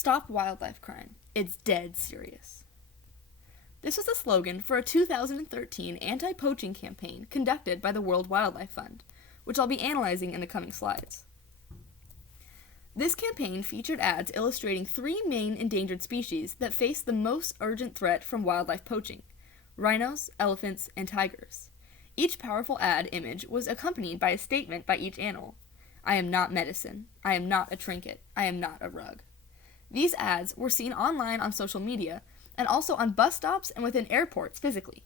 Stop wildlife crime. It's dead serious. This was the slogan for a 2013 anti-poaching campaign conducted by the World Wildlife Fund, which I'll be analyzing in the coming slides. This campaign featured ads illustrating three main endangered species that face the most urgent threat from wildlife poaching: rhinos, elephants, and tigers. Each powerful ad image was accompanied by a statement by each animal. I am not medicine. I am not a trinket. I am not a rug. These ads were seen online on social media and also on bus stops and within airports physically.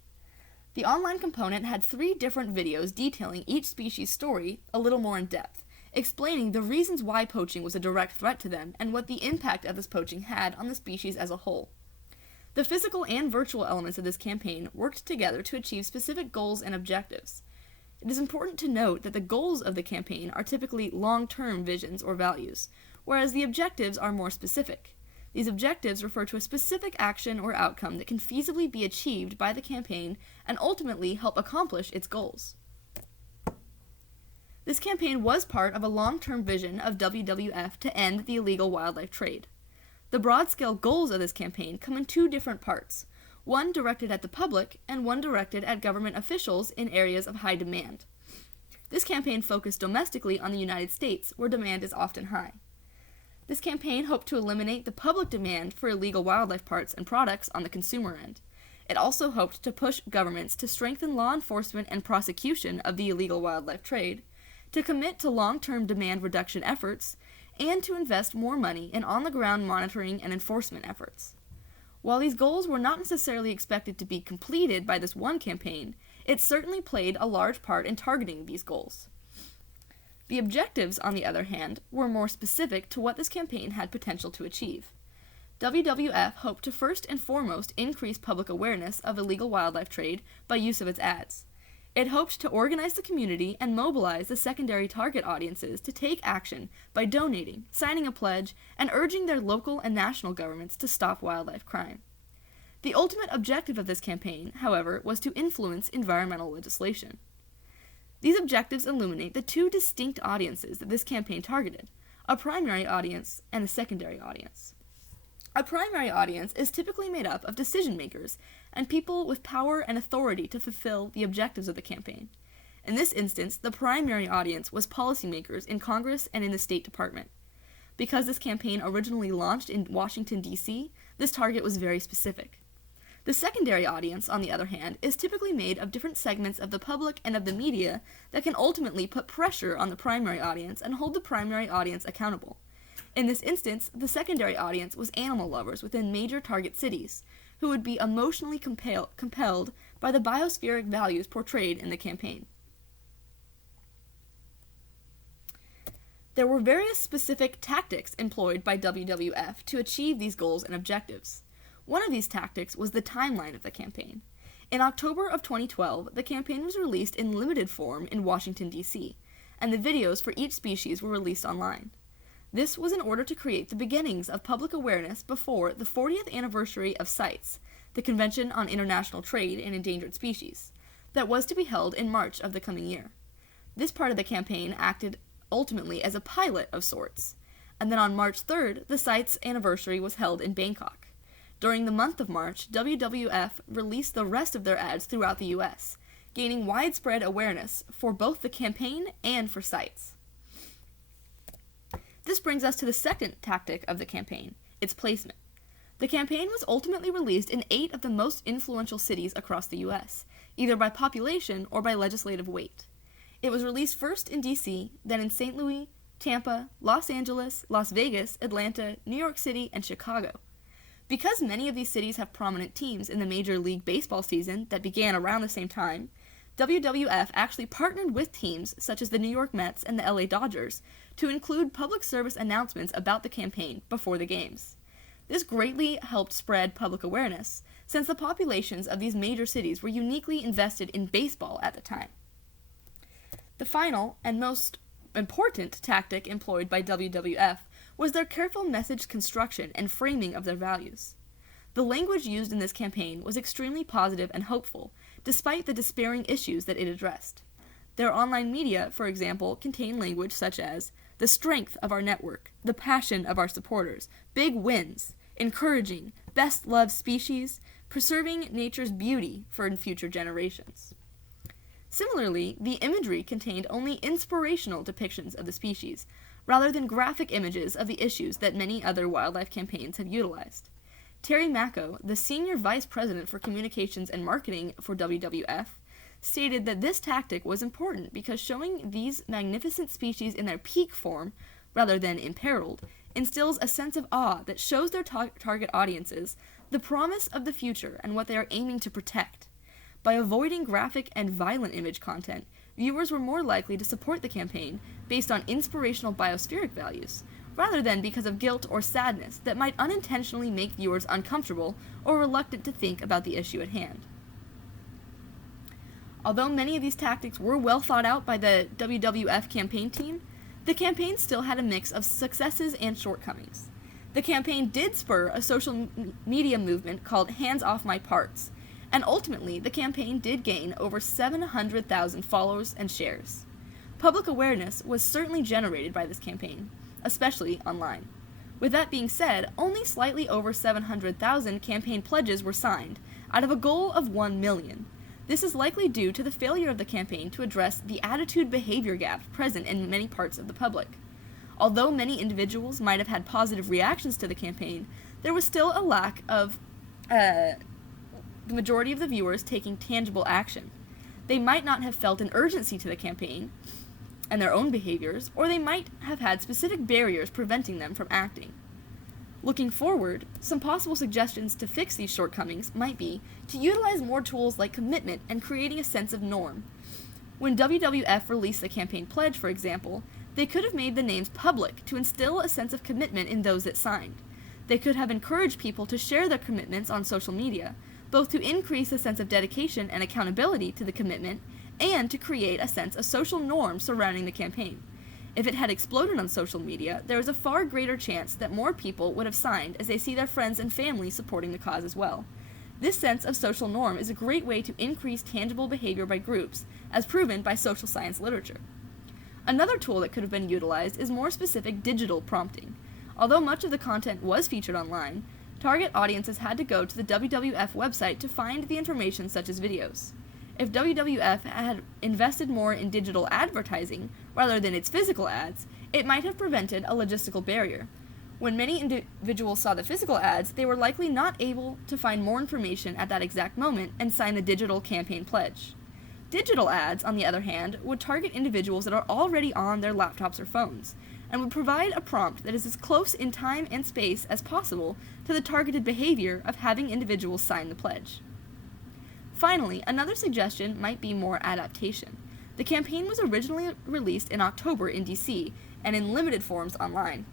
The online component had three different videos detailing each species' story a little more in depth, explaining the reasons why poaching was a direct threat to them and what the impact of this poaching had on the species as a whole. The physical and virtual elements of this campaign worked together to achieve specific goals and objectives. It is important to note that the goals of the campaign are typically long-term visions or values, whereas the objectives are more specific. These objectives refer to a specific action or outcome that can feasibly be achieved by the campaign and ultimately help accomplish its goals. This campaign was part of a long-term vision of WWF to end the illegal wildlife trade. The broad-scale goals of this campaign come in two different parts, one directed at the public and one directed at government officials in areas of high demand. This campaign focused domestically on the United States, where demand is often high. This campaign hoped to eliminate the public demand for illegal wildlife parts and products on the consumer end. It also hoped to push governments to strengthen law enforcement and prosecution of the illegal wildlife trade, to commit to long-term demand reduction efforts, and to invest more money in on-the-ground monitoring and enforcement efforts. While these goals were not necessarily expected to be completed by this one campaign, it certainly played a large part in targeting these goals. The objectives, on the other hand, were more specific to what this campaign had potential to achieve. WWF hoped to first and foremost increase public awareness of illegal wildlife trade by use of its ads. It hoped to organize the community and mobilize the secondary target audiences to take action by donating, signing a pledge, and urging their local and national governments to stop wildlife crime. The ultimate objective of this campaign, however, was to influence environmental legislation. These objectives illuminate the two distinct audiences that this campaign targeted: a primary audience and a secondary audience. A primary audience is typically made up of decision makers and people with power and authority to fulfill the objectives of the campaign. In this instance, the primary audience was policymakers in Congress and in the State Department. Because this campaign originally launched in Washington, D.C., this target was very specific. The secondary audience, on the other hand, is typically made of different segments of the public and of the media that can ultimately put pressure on the primary audience and hold the primary audience accountable. In this instance, the secondary audience was animal lovers within major target cities, who would be emotionally compelled by the biospheric values portrayed in the campaign. There were various specific tactics employed by WWF to achieve these goals and objectives. One of these tactics was the timeline of the campaign. In October of 2012, the campaign was released in limited form in Washington, D.C., and the videos for each species were released online. This was in order to create the beginnings of public awareness before the 40th anniversary of CITES, the Convention on International Trade in Endangered Species, that was to be held in March of the coming year. This part of the campaign acted ultimately as a pilot of sorts, and then on March 3rd, the CITES anniversary was held in Bangkok. During the month of March, WWF released the rest of their ads throughout the U.S., gaining widespread awareness for both the campaign and for CITES. This brings us to the second tactic of the campaign, its placement. The campaign was ultimately released in 8 of the most influential cities across the U.S., either by population or by legislative weight. It was released first in D.C., then in St. Louis, Tampa, Los Angeles, Las Vegas, Atlanta, New York City, and Chicago. Because many of these cities have prominent teams in the Major League Baseball season that began around the same time, WWF actually partnered with teams such as the New York Mets and the LA Dodgers to include public service announcements about the campaign before the games. This greatly helped spread public awareness, since the populations of these major cities were uniquely invested in baseball at the time. The final and most important tactic employed by WWF was their careful message construction and framing of their values. The language used in this campaign was extremely positive and hopeful, despite the despairing issues that it addressed. Their online media, for example, contained language such as, the strength of our network, the passion of our supporters, big wins, encouraging, best-loved species, preserving nature's beauty for future generations. Similarly, the imagery contained only inspirational depictions of the species, rather than graphic images of the issues that many other wildlife campaigns have utilized. Terry Macko, the Senior Vice President for Communications and Marketing for WWF, stated that this tactic was important because showing these magnificent species in their peak form, rather than imperiled, instills a sense of awe that shows their target audiences the promise of the future and what they are aiming to protect. By avoiding graphic and violent image content, viewers were more likely to support the campaign based on inspirational biospheric values, rather than because of guilt or sadness that might unintentionally make viewers uncomfortable or reluctant to think about the issue at hand. Although many of these tactics were well thought out by the WWF campaign team, the campaign still had a mix of successes and shortcomings. The campaign did spur a social media movement called Hands Off My Parts, and ultimately the campaign did gain over 700,000 followers and shares. Public awareness was certainly generated by this campaign, especially online. With that being said, only slightly over 700,000 campaign pledges were signed, out of a goal of 1 million. This is likely due to the failure of the campaign to address the attitude-behavior gap present in many parts of the public. Although many individuals might have had positive reactions to the campaign, there was still a lack of the majority of the viewers taking tangible action. They might not have felt an urgency to the campaign and their own behaviors, or they might have had specific barriers preventing them from acting. Looking forward, some possible suggestions to fix these shortcomings might be to utilize more tools like commitment and creating a sense of norm. When WWF released the campaign pledge, for example, they could have made the names public to instill a sense of commitment in those that signed. They could have encouraged people to share their commitments on social media, both to increase a sense of dedication and accountability to the commitment, and to create a sense of social norm surrounding the campaign. If it had exploded on social media, there is a far greater chance that more people would have signed as they see their friends and family supporting the cause as well. This sense of social norm is a great way to increase tangible behavior by groups, as proven by social science literature. Another tool that could have been utilized is more specific digital prompting. Although much of the content was featured online, target audiences had to go to the WWF website to find the information such as videos. If WWF had invested more in digital advertising rather than its physical ads, it might have prevented a logistical barrier. When many individuals saw the physical ads, they were likely not able to find more information at that exact moment and sign the digital campaign pledge. Digital ads, on the other hand, would target individuals that are already on their laptops or phones, and would provide a prompt that is as close in time and space as possible to the targeted behavior of having individuals sign the pledge. Finally, another suggestion might be more adaptation. The campaign was originally released in October in DC and in limited forms online.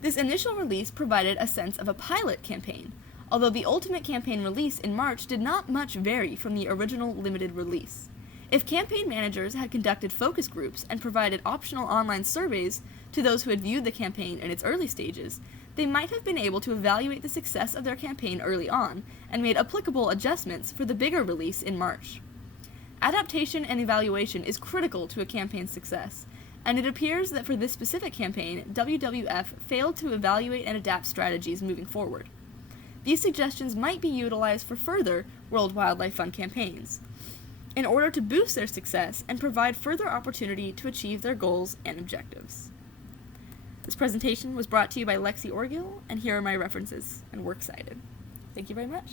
This initial release provided a sense of a pilot campaign, although the ultimate campaign release in March did not much vary from the original limited release. If campaign managers had conducted focus groups and provided optional online surveys to those who had viewed the campaign in its early stages, they might have been able to evaluate the success of their campaign early on and made applicable adjustments for the bigger release in March. Adaptation and evaluation is critical to a campaign's success, and it appears that for this specific campaign, WWF failed to evaluate and adapt strategies moving forward. These suggestions might be utilized for further World Wildlife Fund campaigns, in order to boost their success and provide further opportunity to achieve their goals and objectives. This presentation was brought to you by LexiOrgill, and here are my references and works cited. Thank you very much.